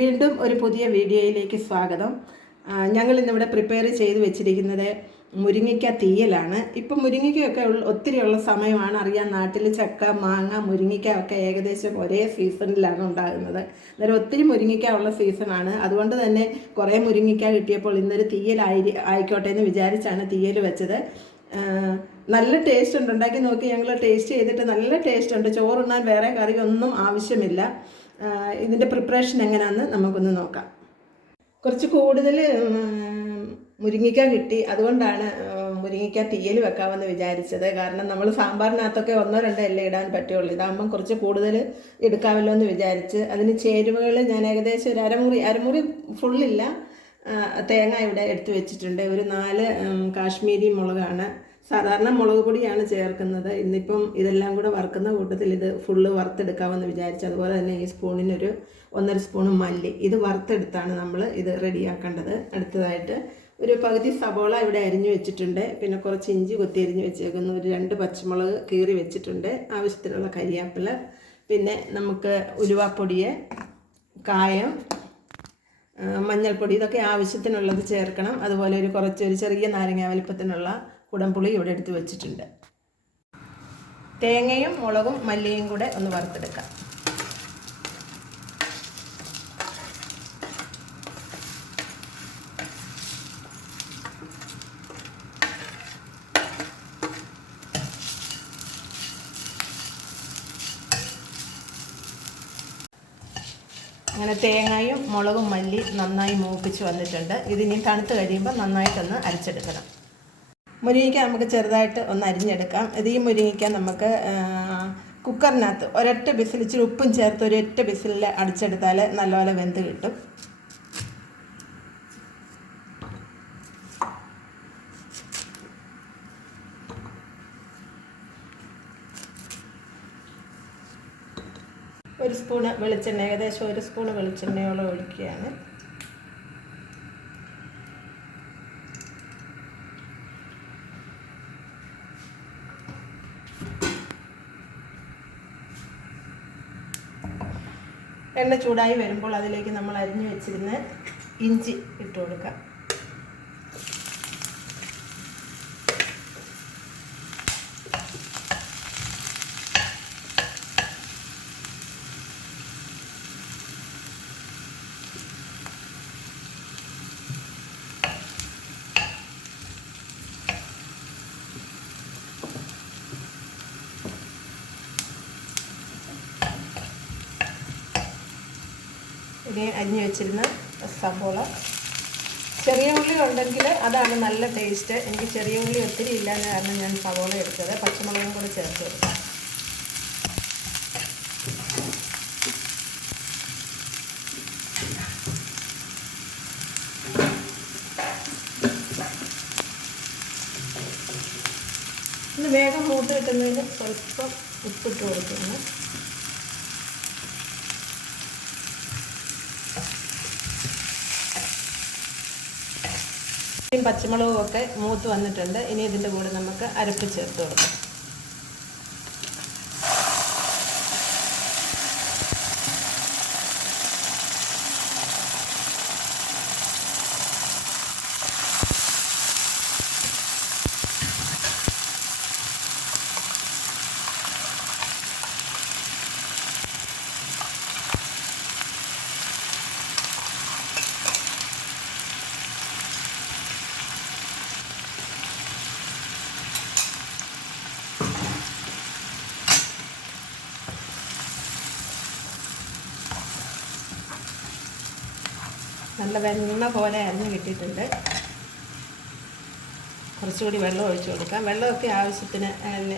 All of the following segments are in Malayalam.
വീണ്ടും ഒരു പുതിയ വീഡിയോയിലേക്ക് സ്വാഗതം. ഞങ്ങൾ ഇന്നിവിടെ പ്രിപ്പയർ ചെയ്ത് വെച്ചിരിക്കുന്നത് മുരിങ്ങയ്ക്ക തീയലാണ്. ഇപ്പം മുരിങ്ങയ്ക്കൊക്കെ ഉള്ള ഒത്തിരി ഉള്ള സമയമാണ്. അറിയാം നാട്ടിൽ ചക്ക മാങ്ങ മുരിങ്ങയ്ക്ക ഒക്കെ ഏകദേശം ഒരേ സീസണിലാണ് ഉണ്ടാകുന്നത്. അന്നേരം ഒത്തിരി മുരിങ്ങയ്ക്ക ഉള്ള സീസണാണ് അതുകൊണ്ട് തന്നെ കുറേ മുരിങ്ങയ്ക്ക കിട്ടിയപ്പോൾ ഇന്നൊരു തീയലായി ആയിക്കോട്ടെ എന്ന് വിചാരിച്ചാണ് തീയൽ വെച്ചത്. നല്ല ടേസ്റ്റ് ഉണ്ട്. ഉണ്ടാക്കി നോക്കി ഞങ്ങൾ ടേസ്റ്റ് ചെയ്തിട്ട് നല്ല ടേസ്റ്റ് ഉണ്ട്. ചോറുണ്ണാൻ വേറെ കറി ഒന്നും ആവശ്യമില്ല. ഇതിന്റെ പ്രിപ്പറേഷൻ എങ്ങനെയാണെന്ന് നമുക്കൊന്ന് നോക്കാം. കുറച്ച് കൂടുതൽ മുരിങ്ങിക്ക കിട്ടി. അതുകൊണ്ടാണ് മുരിങ്ങിക്ക തീയൽ വെക്കാമെന്ന് വിചാരിച്ചത്. കാരണം നമ്മൾ സാമ്പാറിനകത്തൊക്കെ ഒന്നോ രണ്ടോ അല്ലേ ഇടാൻ പറ്റുള്ളൂ. ഇതാകുമ്പം കുറച്ച് കൂടുതൽ എടുക്കാമല്ലോ എന്ന് വിചാരിച്ച്. അതിന് ചേരുവകൾ ഞാൻ ഏകദേശം ഒരു അരമുറി അരമുറി ഫുള്ളില്ല തേങ്ങ ഇവിടെ എടുത്തു വെച്ചിട്ടുണ്ട്. ഒരു നാല് കാശ്മീരി മുളകാണ്. സാധാരണ മുളക് പൊടിയാണ് ചേർക്കുന്നത്. ഇന്നിപ്പം ഇതെല്ലാം കൂടെ വറുക്കുന്ന കൂട്ടത്തിൽ ഇത് ഫുള്ള് വറുത്തെടുക്കാമെന്ന് വിചാരിച്ചു. അതുപോലെ തന്നെ ഈ സ്പൂണിനൊരു ഒന്നര സ്പൂൺ മല്ലി. ഇത് വറുത്തെടുത്താണ് നമ്മൾ ഇത് റെഡിയാക്കേണ്ടത്. അടുത്തതായിട്ട് ഒരു പകുതി സബോള ഇവിടെ അരിഞ്ഞു വെച്ചിട്ടുണ്ട്. പിന്നെ കുറച്ച് ഇഞ്ചി കൊത്തി അരിഞ്ഞു വെച്ചേക്കുന്നു. ഒരു രണ്ട് പച്ചമുളക് കീറി വെച്ചിട്ടുണ്ട്. ആവശ്യത്തിനുള്ള കരിയാപ്പില. പിന്നെ നമുക്ക് ഉലുവാപ്പൊടിയെ കായം മഞ്ഞൾപ്പൊടി ഇതൊക്കെ ആവശ്യത്തിനുള്ളത് ചേർക്കണം. അതുപോലെ ഒരു കുറച്ച് ഒരു ചെറിയ നാരങ്ങ വലിപ്പത്തിനുള്ള കുടംപുളി ഇവിടെ എടുത്ത് വെച്ചിട്ടുണ്ട്. തേങ്ങയും മുളകും മല്ലിയും കൂടെ ഒന്ന് വറുത്തെടുക്കാം. അങ്ങനെ തേങ്ങയും മുളകും മല്ലി നന്നായി മൂപ്പിച്ച് വന്നിട്ടുണ്ട്. ഇതിനി തണുത്ത് കഴിയുമ്പോൾ നന്നായിട്ടൊന്ന് അരച്ചെടുക്കണം. മുരിങ്ങയ്ക്ക നമുക്ക് ചെറുതായിട്ട് ഒന്ന് അരിഞ്ഞെടുക്കാം. ഇത് ഈ മുരിങ്ങയ്ക്ക നമുക്ക് കുക്കറിനകത്ത് ഒരൊറ്റ ബിസിൽ ഇച്ചിരി ഉപ്പും ചേർത്ത് ഒരൊറ്റ ബിസിലിൽ അടിച്ചെടുത്താൽ നല്ലപോലെ വെന്ത് കിട്ടും. ഒരു സ്പൂണ് വെളിച്ചെണ്ണ ഏകദേശം ഒരു സ്പൂണ് വെളിച്ചെണ്ണയോളം ഒഴിക്കുകയാണ്. എണ്ണ ചൂടായി വരുമ്പോൾ അതിലേക്ക് നമ്മൾ അരിഞ്ഞു വെച്ചിരുന്ന ഇഞ്ചി ഇട്ട് കൊടുക്കാം ഇനി അരിഞ്ഞ് വെച്ചിരുന്ന സബോള. ചെറിയ ഉള്ളി ഉണ്ടെങ്കിൽ അതാണ് നല്ല ടേസ്റ്റ് എനിക്ക് ചെറിയ ഉള്ളി ഒത്തിരി ഇല്ലാന്ന് കാരണം ഞാൻ സവോള എടുത്തത്. പച്ചമുളകും കൂടെ ചേർത്ത് കൊടുക്കാം. ഇത് വേഗം മൂത്ത് കിട്ടുന്നതിന് സ്വല്പം ഉപ്പിട്ട് കൊടുക്കുന്നു. പച്ചമുളകും ഒക്കെ മൂത്ത് വന്നിട്ടുണ്ട്. ഇനി ഇതിന്റെ കൂടെ നമുക്ക് അരപ്പ് ചേർത്ത് കൊടുക്കാം. നല്ല വെണ്ണ പോലെ അരിഞ്ഞ് കിട്ടിയിട്ടുണ്ട്. കുറച്ചുകൂടി വെള്ളം ഒഴിച്ചു കൊടുക്കാം. വെള്ളമൊക്കെ ആവശ്യത്തിന്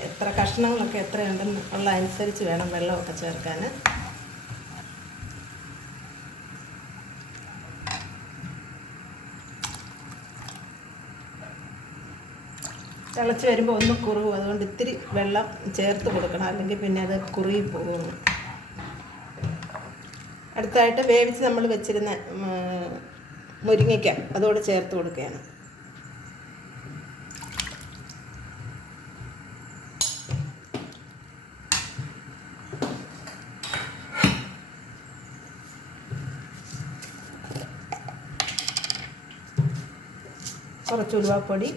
എത്ര കഷ്ണങ്ങളൊക്കെ എത്രയുണ്ടെന്ന് ഉള്ള അനുസരിച്ച് വേണം വെള്ളമൊക്കെ ചേർക്കാൻ തിളച്ച് വരുമ്പോൾ ഒന്ന് കുറുകും. അതുകൊണ്ട് ഇത്തിരി വെള്ളം ചേർത്ത് കൊടുക്കണം. അല്ലെങ്കിൽ പിന്നെ അത് കുറുകി പോകും. അടുത്തായിട്ട് വേവിച്ച് നമ്മൾ വെച്ചിരുന്ന മുരിങ്ങയ്ക്ക അതോട് ചേർത്ത് കൊടുക്കുകയാണ്. കുറച്ച് ഉലുവാപ്പൊടി.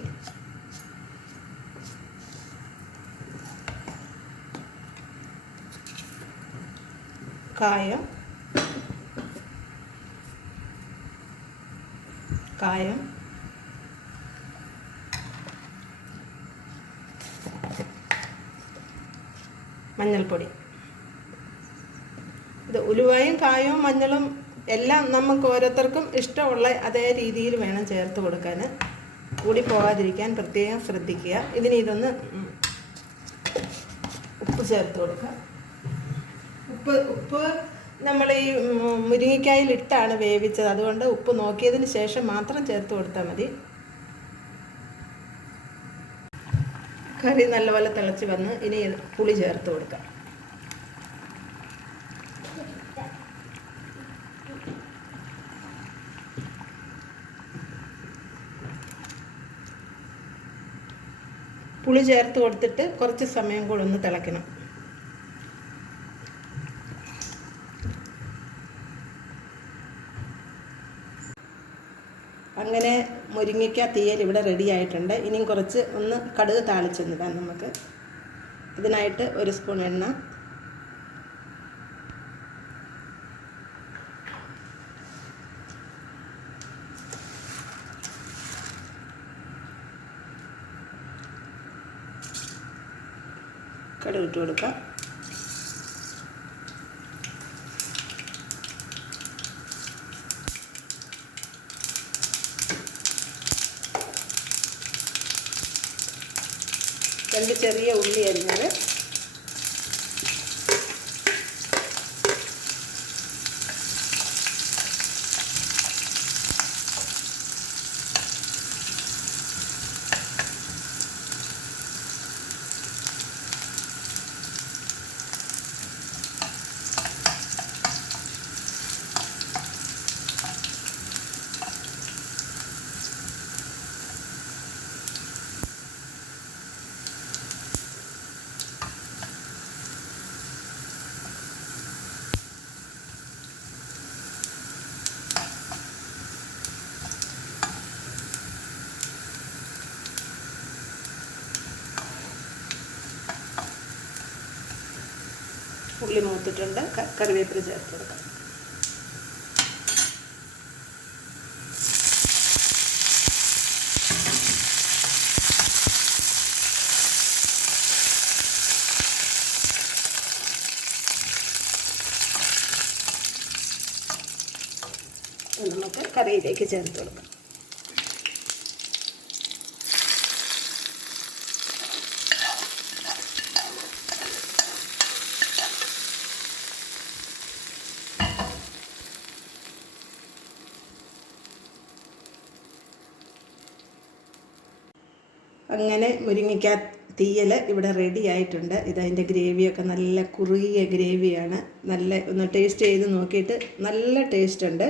കായം. കായം. മഞ്ഞൾപ്പൊടി. ഇത് ഉലുവയും കായവും മഞ്ഞളും എല്ലാം നമുക്ക് ഓരോരുത്തർക്കും ഇഷ്ടമുള്ള അതേ രീതിയിൽ വേണം ചേർത്ത് കൊടുക്കാൻ. കൂടി പോകാതിരിക്കാൻ പ്രത്യേകം ശ്രദ്ധിക്കുക. ഇതിന് ഇതൊന്ന് ഉപ്പ് ചേർത്ത് കൊടുക്കുക. ഉപ്പ് ഉപ്പ് നമ്മൾ ഈ മുരിങ്ങിക്കായിലിട്ടാണ് വേവിച്ചത്. അതുകൊണ്ട് ഉപ്പ് നോക്കിയതിന് ശേഷം മാത്രം ചേർത്ത് കൊടുത്താൽ മതി. കറി നല്ലപോലെ തിളച്ച് വന്ന് ഇനി പുളി ചേർത്ത് കൊടുക്കാം. പുളി ചേർത്ത് കൊടുത്തിട്ട് കുറച്ച് സമയം കൂടെ ഒന്ന് തിളയ്ക്കണം അങ്ങനെ മുരിങ്ങയ്ക്ക തീയൽ ഇവിടെ റെഡി ആയിട്ടുണ്ട്. ഇനിയും കുറച്ച് ഒന്ന് കടുക് താളിച്ചെന്നിടാം നമുക്ക്. ഇതിനായിട്ട് ഒരു സ്പൂൺ എണ്ണ. കടുക് ഇട്ട് കൊടുക്കാം. രണ്ട് ചെറിയ ഉള്ളി അരിഞ്ഞത് ഉള്ളി മൂത്തിട്ടുണ്ട്. കറിവേപ്പില ചേർത്ത് കൊടുക്കാം. നമുക്ക് കറിയിലേക്ക് ചേർത്ത് കൊടുക്കാം. അങ്ങനെ മുരിങ്ങയ്ക്ക തീയൽ ഇവിടെ റെഡി ആയിട്ടുണ്ട്. ഇതതിന്റെ ഗ്രേവിയൊക്കെ നല്ല കുറുകിയ ഗ്രേവിയാണ് നല്ല ഒന്ന് ടേസ്റ്റ് ചെയ്ത് നോക്കിയിട്ട് നല്ല ടേസ്റ്റ് ഉണ്ട്.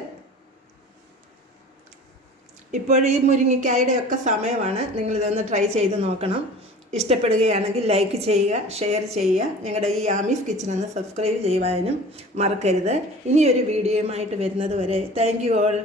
ഇപ്പോഴീ മുരിങ്ങയ്ക്കായുടെ ഒക്കെ സമയമാണ്. നിങ്ങളിതൊന്ന് ട്രൈ ചെയ്ത് നോക്കണം. ഇഷ്ടപ്പെടുകയാണെങ്കിൽ ലൈക്ക് ചെയ്യുക ഷെയർ ചെയ്യുക. ഞങ്ങളുടെ ഈ ആമീസ് കിച്ചൺ ഒന്ന് സബ്സ്ക്രൈബ് ചെയ്യുവാനും മറക്കരുത്. ഇനിയൊരു വീഡിയോയുമായിട്ട് വരുന്നത് വരെ താങ്ക് യു ഓൾ